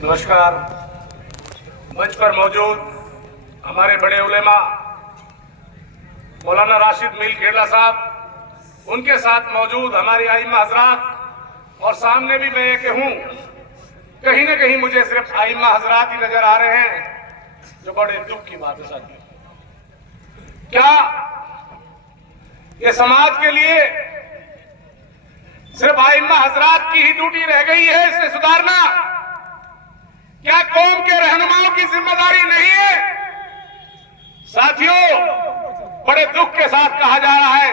नमस्कार। मंच पर मौजूद हमारे बड़े उलेमा मौलाना राशिद मील खेड़ा साहब, उनके साथ मौजूद हमारी आइम्मा हजरात, और सामने भी मैं ये कहूं, कहीं न कहीं मुझे सिर्फ आइम्मा हजरात ही नजर आ रहे हैं, जो बड़े दुख की बात है साथियों। क्या ये समाज के लिए सिर्फ आइम्मा हजरात की ही ड्यूटी रह गई है इसे सुधारना? क्या कौम के रहनुमाओं की जिम्मेदारी नहीं है? साथियों, बड़े दुख के साथ कहा जा रहा है,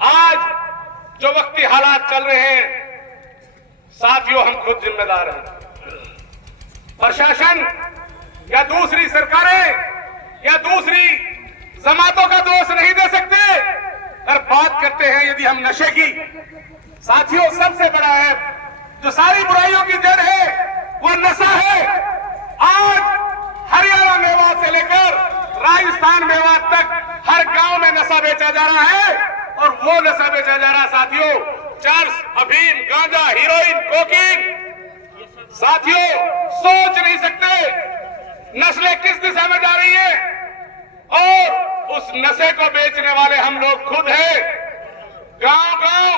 आज जो वक्ती हालात चल रहे हैं, साथियों हम खुद जिम्मेदार हैं। प्रशासन या दूसरी सरकारें या दूसरी जमातों का दोष नहीं दे सकते। और बात करते हैं यदि हम नशे की, साथियों सबसे बड़ा है जो सारी बुराइयों की जड़ है वो नशा है। आज हरियाणा मेवात से लेकर राजस्थान मेवात तक हर गांव में नशा बेचा जा रहा है, और वो नशा बेचा जा रहा है साथियों, चर्स, अफीम, गांजा, हीरोइन, कोकीन। साथियों सोच नहीं सकते नस्लें किस दिशा में जा रही है, और उस नशे को बेचने वाले हम लोग खुद हैं। गांव-गांव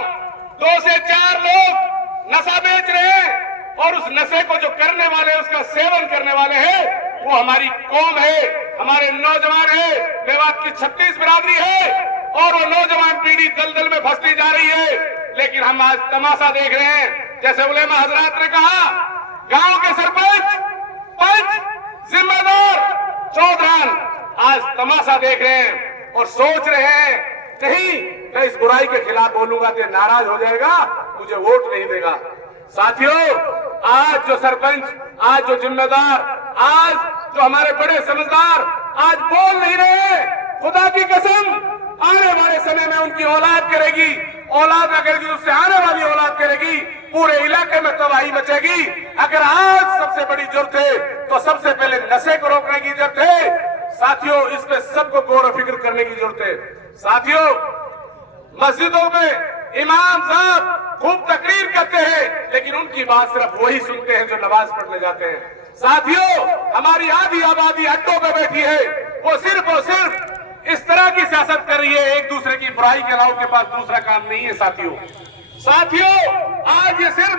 2 से 4 लोग नशा बेच रहे हैं, और उस नशे को जो करने वाले, उसका सेवन करने वाले हैं, वो हमारी कौम है, हमारे नौजवान है, मेवात की 36 बिरादरी है, और वो नौजवान पीढ़ी दलदल में फंसती जा रही है। लेकिन हम आज तमाशा देख रहे हैं, जैसे उलेमा हजरात ने कहा, गांव के सरपंच, पंच, जिम्मेदार, चौधरान आज तमाशा देख रहे हैं और सोच रहे हैं, नहीं मैं इस बुराई के खिलाफ बोलूंगा तो नाराज हो जाएगा, मुझे वोट नहीं देगा। साथियों, आज जो सरपंच, आज जो जिम्मेदार, आज जो हमारे बड़े समझदार आज बोल नहीं रहे, खुदा की कसम आने वाले समय में उनकी औलाद करेगी, औलाद न करेगी उससे आने वाली औलाद करेगी, पूरे इलाके में तबाही मचेगी। अगर आज सबसे बड़ी जरूरत है तो सबसे पहले नशे को रोकने की जरूरत है। साथियों, इस पे सबको गौर और फिक्र करने की जरूरत है। साथियों, मस्जिदों में इमाम साहब खूब तकरीर करते हैं, लेकिन उनकी बात सिर्फ वही सुनते हैं जो नमाज पढ़ने जाते हैं। साथियों, हमारी आधी आबादी अड्डों पे बैठी है, वो सिर्फ और सिर्फ इस तरह की सियासत कर रही है, एक दूसरे की बुराई के अलावा के पास दूसरा काम नहीं है। साथियों, आज ये सिर्फ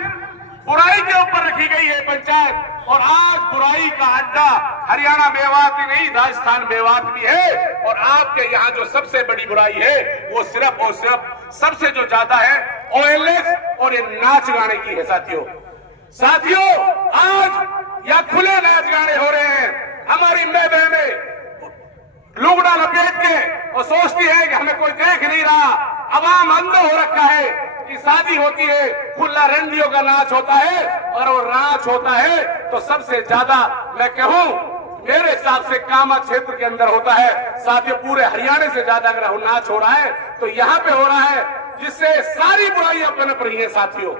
बुराई के ऊपर रखी गई है पंचायत, और आज बुराई का अड्डा हरियाणा मेवात ही नहीं, राजस्थान मेवात भी है। और आपके यहाँ जो सबसे बड़ी बुराई है वो सिर्फ और सिर्फ सबसे जो ज्यादा है ओएलएक्स और ये नाच गाने की है। साथियों, आज या खुले नाच गाने हो रहे हैं, हमारी मां बहनें लुगड़ा लपेट के और सोचती है कि हमें कोई देख नहीं रहा, अवाम अंधा हो रखा है कि शादी होती है, खुला रंडियों का नाच होता है, और वो नाच होता है तो सबसे ज्यादा मैं कहूं मेरे हिसाब से कामा क्षेत्र के अंदर होता है। साथियों, पूरे हरियाणा से ज्यादा अगर वो नाच हो रहा है तो यहाँ पे हो रहा है, जिससे सारी बुराइयां पनप रही है। साथियों,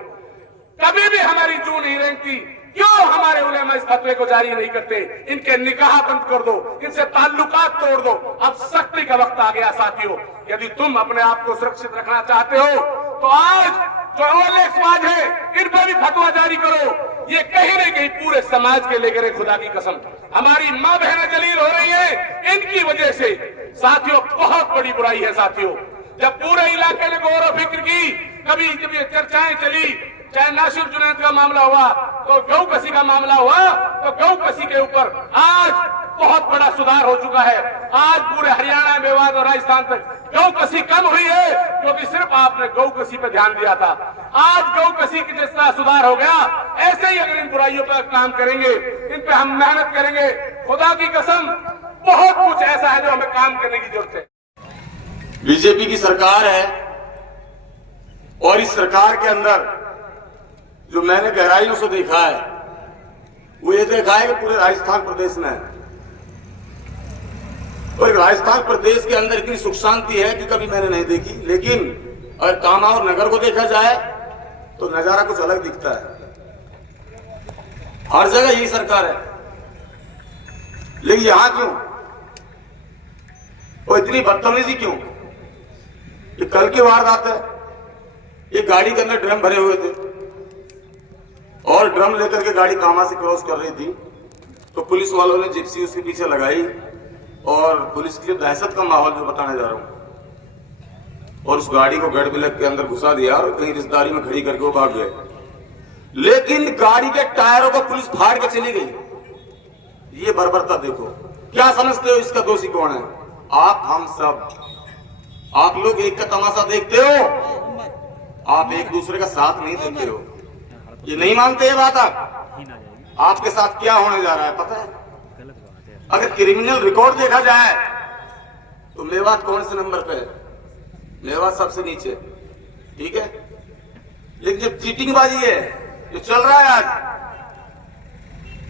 कभी भी हमारी जू नहीं रेंगती, क्यों हमारे उलेमा इस फतवे को जारी नहीं करते? इनके निकाह बंद कर दो, इनसे ताल्लुकात तोड़ दो, अब सख्ती का वक्त आ गया। साथियों, यदि तुम अपने आप को सुरक्षित रखना चाहते हो तो आज जो ओएलएक्स है इन पर भी फतवा जारी करो। ये कहीं न कहीं पूरे समाज के लेकर, खुदा की कसम हमारी मां बहनें जलील हो रही है इनकी वजह से। साथियों, बहुत बड़ी बुराई है। साथियों, जब पूरे इलाके ने गौर और फिक्र की, कभी जब ये चर्चाएं चली, चाहे नासिर जुनैद का मामला हुआ तो गौ कसी का मामला हुआ, तो गौ कसी के ऊपर आज बहुत बड़ा सुधार हो चुका है। आज पूरे हरियाणा, मेवात और राजस्थान तक गौ कसी कम हुई है, क्योंकि सिर्फ आपने गौ कसी पे ध्यान दिया था। आज गौ कसी की जिस तरह सुधार हो गया, ऐसे ही अगर इन बुराइयों पर काम करेंगे, इन पे हम मेहनत करेंगे, खुदा की कसम बहुत कुछ ऐसा है जो हमें काम करने की जरूरत है। बीजेपी की सरकार है, और इस सरकार के अंदर जो मैंने गहराइयों से देखा है वो ये देखा है कि पूरे राजस्थान प्रदेश में, और राजस्थान प्रदेश के अंदर इतनी सुख शांति है कि कभी मैंने नहीं देखी। लेकिन अगर कामा और नगर को देखा जाए तो नजारा कुछ अलग दिखता है। हर जगह यही सरकार है, लेकिन यहां क्यों? और इतनी बदतमीजी क्यों? ये कल की वारदात है, ये गाड़ी के अंदर ड्रम भरे हुए थे, और ड्रम लेकर के गाड़ी कामा से क्रॉस कर रही थी, तो पुलिस वालों ने जिप्सी उसके पीछे लगाई और पुलिस की दहशत का माहौल जो बताने जा रहा हूं, और उस गाड़ी को गढ़ बिलक के अंदर घुसा दिया और कहीं रिश्तेदारी में खड़ी करके वो भाग गए। लेकिन गाड़ी के टायरों को पुलिस फाड़ के चली गई। ये बर्बरता देखो। क्या समझते हो इसका दोषी कौन है? आप, हम सब। आप लोग एक का तमाशा देखते हो, आप एक दूसरे का साथ नहीं देते हो। ये नहीं मानते ये बात आप? आपके साथ क्या होने जा रहा है पता है? अगर क्रिमिनल रिकॉर्ड देखा जाए तो मेवात कौन से नंबर पे है? मेवात सबसे नीचे, ठीक है। लेकिन जब चीटिंगबाजी है जो चल रहा है आज,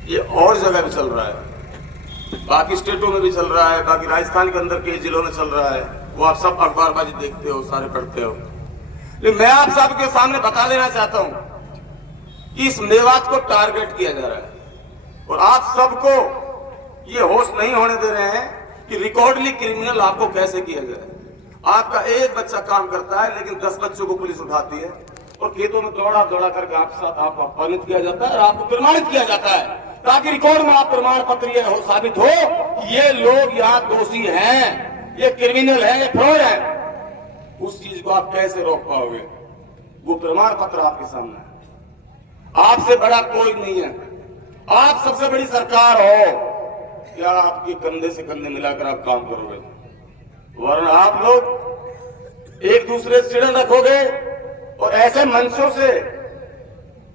ये और जगह भी चल रहा है, बाकी स्टेटों में भी चल रहा है, बाकी राजस्थान के अंदर कई जिलों में चल रहा है। वो आप सब अखबारबाजी देखते हो, सारे पढ़ते हो। लेकिन मैं आप सबके सामने बता देना चाहता हूं कि इस मेवात को टारगेट किया जा रहा है और आप सबको ये होश नहीं होने दे रहे हैं कि रिकॉर्डली क्रिमिनल आपको कैसे किया जाए। आपका एक बच्चा काम करता है लेकिन 10 बच्चों को पुलिस उठाती है और खेतों में दौड़ा दौड़ा करके आपको अपमानित किया जाता है और आपको प्रमाणित किया जाता है, ताकि रिकॉर्ड में आप प्रमाण पत्र ये हो साबित हो कि ये लोग यहाँ दोषी हैं, ये क्रिमिनल है, ये फ्रॉड है। उस चीज को आप कैसे रोक पाओगे? वो प्रमाण पत्र आपके सामने है। आपसे बड़ा कोई नहीं है। आप सबसे बड़ी सरकार हो, क्या आपके कंधे से कंधे मिलाकर आप काम करोगे? वरना आप लोग एक दूसरे से चिड़न रखोगे और ऐसे मंचों से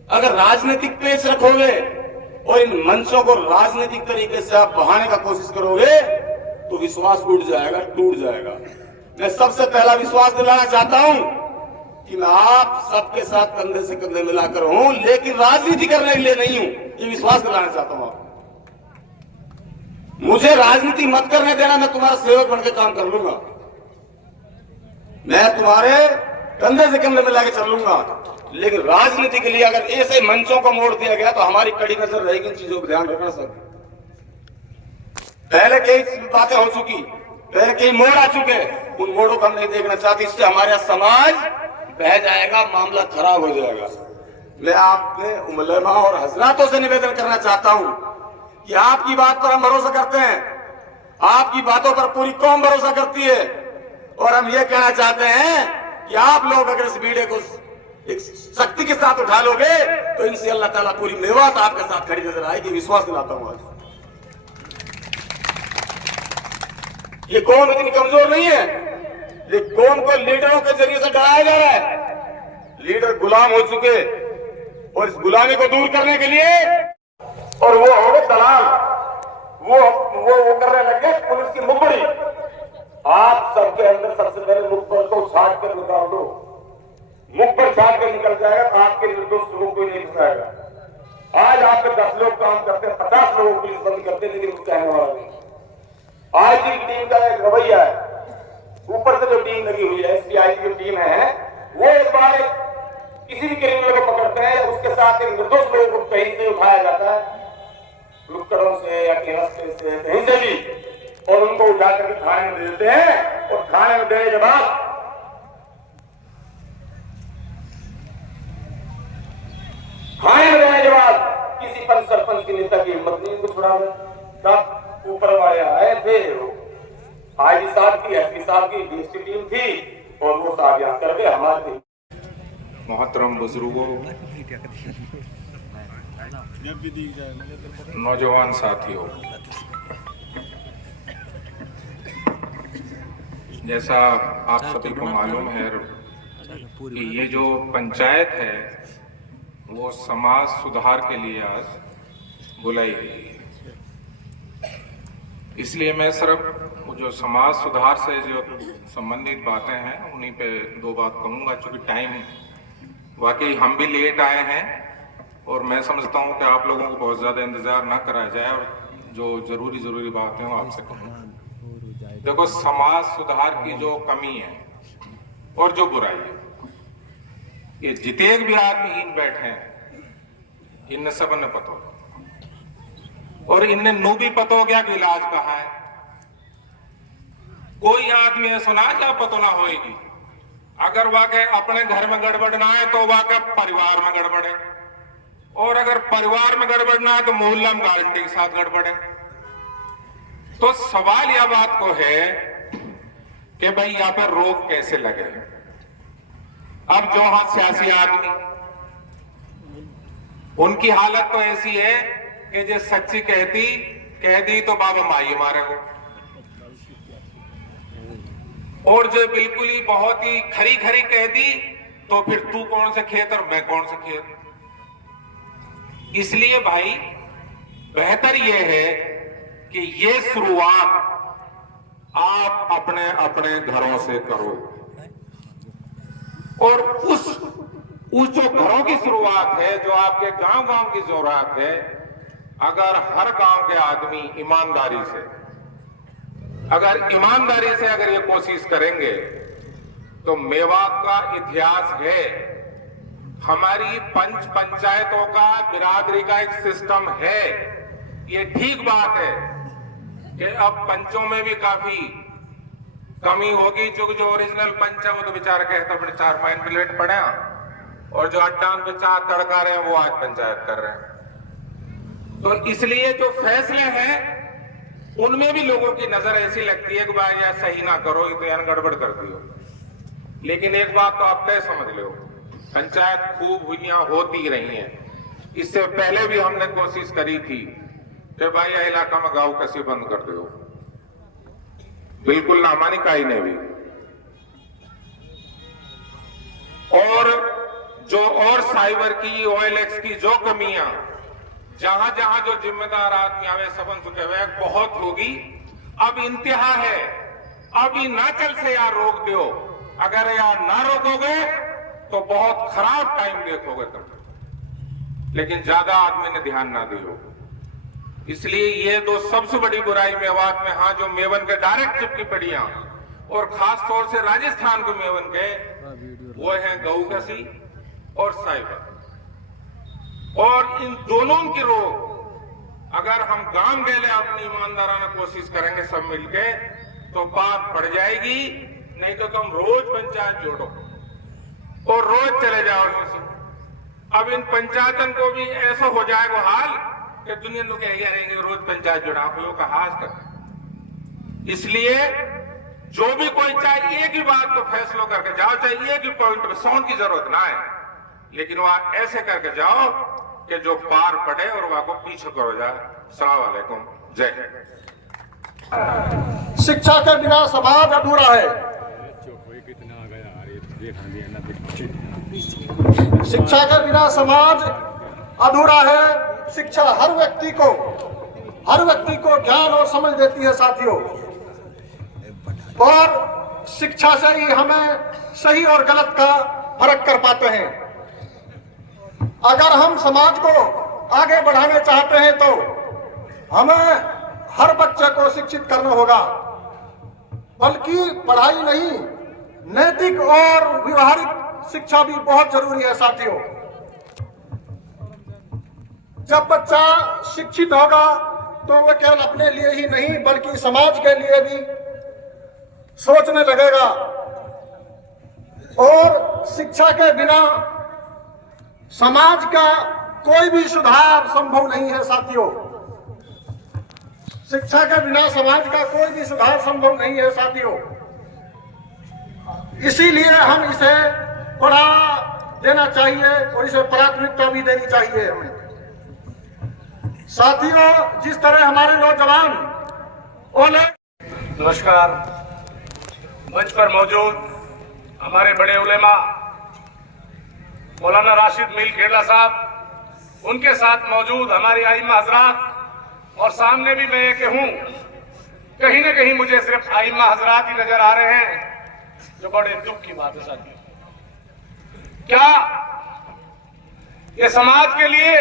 अगर राजनीतिक पेश रखोगे और इन मंचों को राजनीतिक तरीके से आप बहाने का कोशिश करोगे तो विश्वास उठ जाएगा, टूट जाएगा। मैं सबसे पहला विश्वास दिलाना चाहता हूं कि मैं आप सबके साथ कंधे से कंधे मिलाकर हूं, लेकिन राजनीति करने के लिए नहीं हूं। ये विश्वास दिलाना चाहता हूं आपको। मुझे राजनीति मत करने देना, मैं तुम्हारा सेवक बनकर काम कर लूंगा, मैं तुम्हारे कंधे से कंधे मिला के चल लूंगा। लेकिन राजनीति के लिए अगर ऐसे मंचों को मोड़ दिया गया तो हमारी कड़ी नजर रहेगी। इन चीजों पर ध्यान रखना सब। पहले कई बातें हो चुकी, पहले कई मोड़ आ चुके, उन मोड़ों को हम नहीं देखना चाहते। इससे हमारा समाज बह जाएगा, मामला खराब हो जाएगा। मैं आपने उलमा और हजरातों से निवेदन करना चाहता हूं कि आपकी बात पर हम भरोसा करते हैं, आपकी बातों पर पूरी कौम भरोसा करती है और हम ये कहना चाहते हैं कि आप लोग अगर इस वीडियो को एक शक्ति के साथ उठा लोगे तो इनसे अल्लाह ताला पूरी मेवात आपके साथ खड़ी नजर आएगी। विश्वास दिलाता हूं आज। ये कौम इतनी कमजोर नहीं है। ये कौम को लीडरों के जरिए से डराया जा रहा है। लीडर गुलाम हो चुके और इस गुलामी को दूर करने के लिए, और वो हो गए दलाल, वो करने लगे पुलिस की मुखबरी। आप सबके अंदर सबसे पहले मुखबर को छाट कर निकाल दो। मुखबर छाट कर निकल जाएगा तो आपके निर्दोष लोगों को नहीं फंसाएगा। आज आप पे 10 लोग काम करते हैं, 50 लोग पुलिस बंद करते, लेकिन कुछ कहने वाला नहीं। आज की टीम का एक रवैया है, ऊपर से जो टीम लगी हुई है, एसपीआई की जो टीम है, वो एक बार किसी भी क्रिमिनल को पकड़ते हैं, उसके साथ एक निर्दोष लोगों को कहीं से उठाया जाता है, लुक्कड़ों से या रास्ते से कहीं से भी, और उनको उठा करके थाने में दे देते हैं। और थाने में देने के बाद किसी पंच सरपंच की नेता की हिम्मत नहीं उनको छुड़ावे। तब ऊपर वाले आए थे, आईजी साहब की, एसपी साहब की डीएसपी टीम थी और वो साहब यहाँ कर गए हमारे। मोहतरम बुजुर्गों, नौजवान साथियों, जैसा आप सभी को मालूम है कि ये जो पंचायत है वो समाज सुधार के लिए आज बुलाई गई है। इसलिए मैं सिर्फ जो समाज सुधार से जो संबंधित बातें हैं उन्हीं पे 2 बात कहूँगा, चूँकि टाइम वाकई हम भी लेट आए हैं और मैं समझता हूँ कि आप लोगों को बहुत ज़्यादा इंतज़ार ना कराया जाए और जो ज़रूरी बातें हैं आपसे कहूँ। देखो, समाज सुधार की जो कमी है और जो बुराई है, ये जितने भी आदमी इन बैठे हैं, इनने सब ने पता हो और इनने नू भी पता हो गया कि इलाज कहाँ है। कोई आदमी है सुना क्या पता ना होगी। अगर वाकई अपने घर में गड़बड़ ना है तो वाकई परिवार में गड़बड़ है और अगर परिवार में गड़बड़ ना है तो मोहल्ला में गारंटी के साथ गड़बड़ है। तो सवाल यह बात को है कि भाई यहां पर रोक कैसे लगे। अब जो हाथ सियासी आदमी, उनकी हालत तो ऐसी है कि जो सच्ची कह दी तो बाबा माई मारे हो, और जो बिल्कुल ही बहुत ही खरी कह दी तो फिर तू कौन से खेत और मैं कौन से खेत। इसलिए भाई बेहतर यह है कि ये शुरुआत आप अपने अपने घरों से करो, और उस जो घरों की शुरुआत है, जो आपके गांव की जरूरत है, अगर हर गांव के आदमी ईमानदारी से अगर ये कोशिश करेंगे तो मेवात का इतिहास है, हमारी पंचायतों का, बिरादरी का एक सिस्टम है। ये ठीक बात है कि अब पंचों में भी काफी कमी होगी, क्योंकि जो ओरिजिनल पंच है वो तो बेचारा कहता अपने 4 माइन पे लेट पड़े, और जो अड्डान पे 4 तड़का रहे हैं वो आज पंचायत कर रहे हैं। तो इसलिए जो फैसले हैं उनमें भी लोगों की नजर ऐसी लगती है कि भाई यार सही ना करो, ये तो यार गड़बड़ कर दियो। लेकिन एक बात तो आप तय समझ लो, पंचायत खूब हुइयां होती रही हैं। इससे पहले भी हमने कोशिश करी थी कि भाई यह इलाका में गांव कैसे बंद कर दो, बिल्कुल ना मानी काई ने भी। और साइबर की, OLX की जो कमियां, जहां जो जिम्मेदार आदमी आवे सबन सुखे हुए बहुत होगी। अब इंतहा है, अब हिमाचल से यार रोक दो, अगर यार ना रोकोगे तो बहुत खराब टाइम देखोगे तुम। लेकिन ज्यादा आदमी ने ध्यान ना दियो, इसलिए ये दो सबसे बड़ी बुराई मेवात में, हाँ, जो मेवन के डायरेक्ट चिपकी पड़ियां, और खास तौर से राजस्थान के मेवन के, वो है गऊ कसी और साइबर। और इन दोनों की रोक अगर हम गांव गेले अपनी ईमानदाराना कोशिश करेंगे सब मिलके तो बात पड़ जाएगी। नहीं तो तुम रोज पंचायत जोड़ो और रोज चले जाओ। अब इन पंचायतन को भी ऐसा हो जाएगा हाल कि दुनिया लोग रहेंगे रोज पंचायत जोड़ा लोग का हाथ तक। इसलिए जो भी कोई चाहे एक ही बात को फैसला करके जाओ, चाहे एक ही पॉइंट में साउंड की जरूरत ना है, लेकिन वहां ऐसे करके जाओ कि जो पार पड़े और वहां को पीछे करो जाए। अस्सलाम वालेकुम, जय हिंद। शिक्षा के बिना समाज अधूरा है। शिक्षा के बिना समाज अधूरा है। शिक्षा हर व्यक्ति को ज्ञान और समझ देती है साथियों, और शिक्षा से ही हमें सही और गलत का फर्क कर पाते हैं। अगर हम समाज को आगे बढ़ाना चाहते हैं तो हमें हर बच्चे को शिक्षित करना होगा, बल्कि पढ़ाई नहीं, नैतिक और व्यवहारिक शिक्षा भी बहुत जरूरी है साथियों। जब बच्चा शिक्षित होगा तो वह केवल अपने लिए ही नहीं बल्कि समाज के लिए भी सोचने लगेगा, और शिक्षा के बिना समाज का कोई भी सुधार संभव नहीं है साथियों। शिक्षा के बिना समाज का कोई भी सुधार संभव नहीं है साथियों। इसीलिए हम इसे बढ़ा देना चाहिए और इसे प्राथमिकता भी देनी चाहिए हमें। साथियों, जिस तरह हमारे नौजवान नमस्कार। मंच पर मौजूद हमारे बड़े उलेमा मौलाना राशिद मील खेड़ा साहब, उनके साथ मौजूद हमारी आइम्मा हजरात, और सामने भी मैं ये कहूं, कहीं ना कहीं मुझे सिर्फ आइम्मा हजरात ही नजर आ रहे हैं, जो बड़े दुख की बात है साथियों। क्या ये समाज के लिए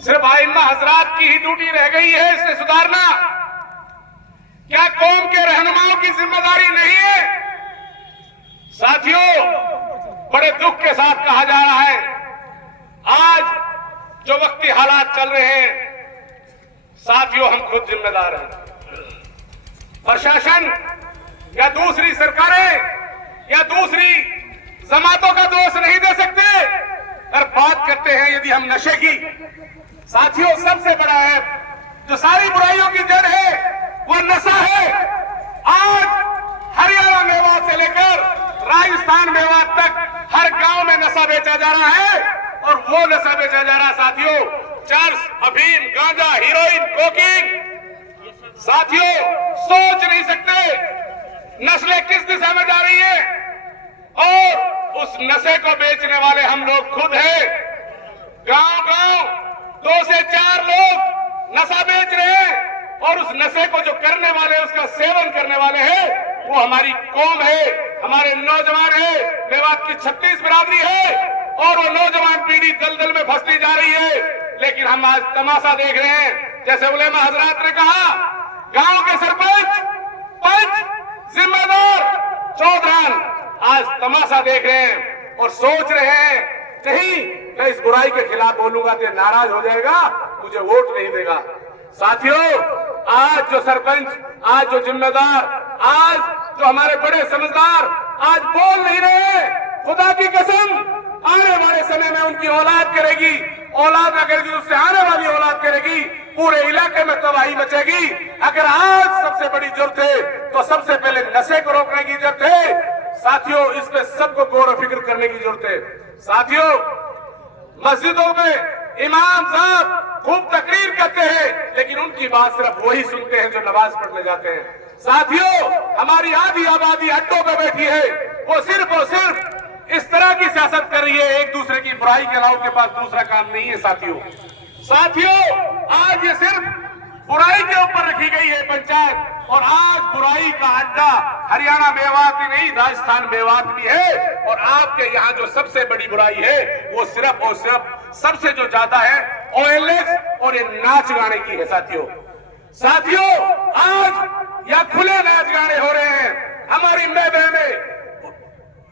सिर्फ आइम्मा हजरात की ही ड्यूटी रह गई है इसे सुधारना? क्या कौम के रहनुमाओं की जिम्मेदारी नहीं है? साथियों, बड़े दुख के साथ कहा जा रहा है, आज जो वक्ती हालात चल रहे हैं, साथियों हम खुद जिम्मेदार हैं। प्रशासन या दूसरी सरकारें या दूसरी जमातों का दोष नहीं दे सकते। और बात करते हैं यदि हम नशे की, साथियों सबसे बड़ा है जो सारी बुराइयों की जड़ है वो नशा है। आज हरियाणा मेवात से लेकर राजस्थान मेवात तक हर गांव में नशा बेचा जा रहा है, और वो नशा बेचा जा रहा साथियों चर्स, अफीम, गांजा, हीरोइन, कोकीन। साथियों सोच नहीं सकते नस्लें किस दिशा में जा रही है, और उस नशे को बेचने वाले हम लोग खुद हैं। गांव-गांव 2 से 4 लोग नशा बेच रहे हैं, और उस नशे को जो करने वाले, उसका सेवन करने वाले हैं, वो हमारी कौम है, हमारे नौजवान है। मेवात की 36 बिरादरी है, और वो नौजवान पीढ़ी दलदल में फंसती जा रही है। लेकिन हम आज तमाशा देख रहे हैं, जैसे उलेमा हजरात ने कहा, गांव के सरपंच, पंच, जिम्मेदार, चौधरान आज तमाशा देख रहे हैं और सोच रहे हैं नहीं मैं इस बुराई के खिलाफ बोलूंगा तो नाराज हो जाएगा, मुझे वोट नहीं देगा। साथियों आज जो सरपंच, आज जो जिम्मेदार, आज जो हमारे बड़े समझदार आज बोल नहीं रहे, खुदा की कसम आने वाले समय में उनकी औलाद करेगी, औलाद न करेगी उससे आने वाली औलाद करेगी, पूरे इलाके में तबाही मचेगी। अगर आज सबसे बड़ी जरूरत है तो सबसे पहले नशे को रोकने की जरूरत है। साथियों इस पे सबको गौर और फिक्र करने की जरूरत है। साथियों मस्जिदों में इमाम साहब खूब तकरीर करते हैं, लेकिन उनकी बात सिर्फ वही सुनते हैं जो नमाज पढ़ने जाते हैं। साथियों हमारी आधी आबादी अड्डों पे बैठी है, वो सिर्फ और सिर्फ इस तरह की सियासत कर रही है, एक दूसरे की बुराई के अलावा के पास दूसरा काम नहीं है। साथियों आज ये सिर्फ बुराई के ऊपर रखी गई है पंचायत, और आज बुराई का अड्डा हरियाणा मेवात ही नहीं राजस्थान मेवात भी है। और आपके यहाँ जो सबसे बड़ी बुराई है वो सिर्फ और सिर्फ सबसे जो ज्यादा है OLS और ये नाच गाने की है। साथियों आज या खुले नाच गाने हो रहे हैं, हमारी माँ बहनें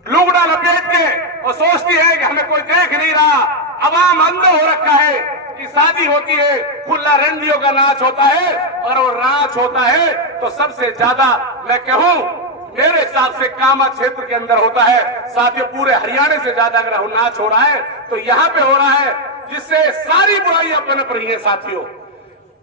लुगड़ा लपेट के और सोचती है कि हमें कोई देख नहीं रहा, अवाम अंधा हो रखा है कि शादी होती है, खुला रंडियों का नाच होता है, और वो नाच होता है तो सबसे ज्यादा मैं कहूं मेरे हिसाब से कामा क्षेत्र के अंदर होता है। साथियों पूरे हरियाणा से ज्यादा अगर वो नाच हो रहा है तो यहाँ पे हो रहा है, जिससे सारी बुराइयां पनप रही है। साथियों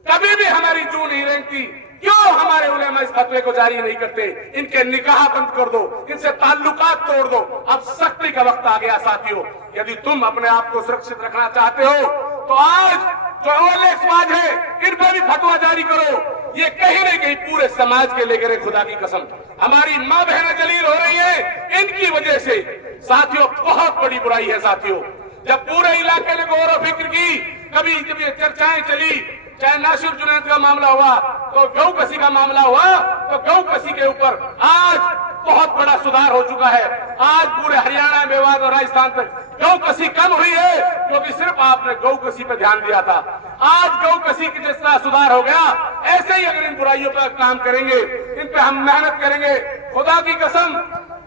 कभी भी हमारी जू नहीं रेंगती, क्यों हमारे उलेमा इस फतवे को जारी नहीं करते? इनके निकाह बंद कर दो, इनसे ताल्लुकात तोड़ दो, अब सख्ती का वक्त आ गया। साथियों यदि तुम अपने आप को सुरक्षित रखना चाहते हो तो आज जो OLS है इन पर भी फतवा जारी करो। ये कहीं न कहीं पूरे समाज के लेकर खुदा की कसम हमारी माँ बहनें जलील हो रही है इनकी वजह से। साथियों बहुत बड़ी बुराई है। साथियों जब पूरे इलाके ने गौर और फिक्र की, कभी जब ये चर्चाएं चली, चाहे नासिर जुनैद का मामला हुआ तो गौ कसी का मामला हुआ, तो गौ कसी के ऊपर आज बहुत बड़ा सुधार हो चुका है। आज पूरे हरियाणा मेवात और राजस्थान तक गौ कसी कम हुई है, क्योंकि सिर्फ आपने गौ कसी पे ध्यान दिया था। आज गौ कसी की जिस तरह सुधार हो गया, ऐसे ही अगर इन बुराइयों पर काम करेंगे, इन पे हम मेहनत करेंगे, खुदा की कसम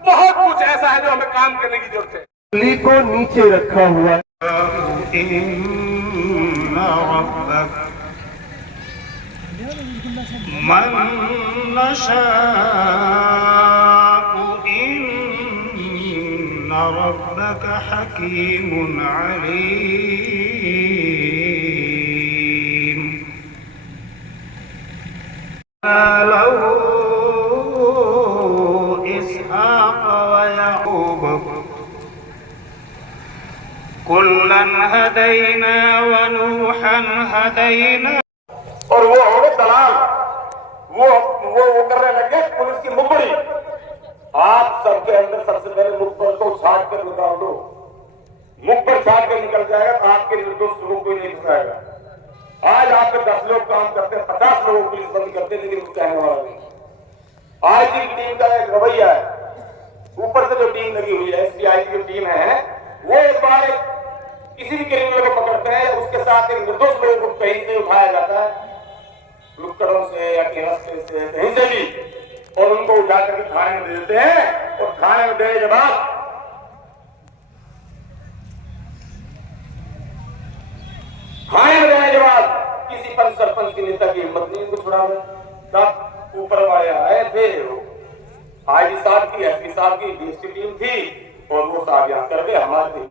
बहुत कुछ ऐसा है जो हमें काम करने की जरूरत है। उंगली को नीचे रखा हुआ मन नशाउ इन्ना रब्बक हकीमुन अलीम। लहू इसहाक़ व याक़ूब कुल्लन हदैना व नूहन हदैना। और वो हो गए दलाल, वो करने लगे पुलिस की मुखबरी। आप सबके अंदर सबसे पहले मुखबर को छाट कर निकाल दो, मुखबर छाट कर निकल जाएगा तो आपके निर्दोष लोगों को नहीं फंसाएगा। आज आप पे 10 लोग काम करते हैं, 50 लोगों पुलिस बंद करते, लेकिन कुछ कहने वाला नहीं। आज की टीम का एक रवैया है, ऊपर से जो टीम लगी हुई है SBI की जो टीम है, वो एक बार किसी भी क्रिमिनल को पकड़ते हैं, उसके साथ एक निर्दोष लोगों को कहीं से उठाया जाता है, लुक्कड़ों से या रास्ते से कहीं से भी, और उनको उठा करके थाने में दे देते हैं। और थाने में देने के बाद किसी पंच सरपंच की नेता की हिम्मत नहीं उनको छुड़ावे। तब ऊपर वाले आए थे, IG साहब की, SP साहब की DSP टीम थी, और वो साहब यहाँ कर गए हमारे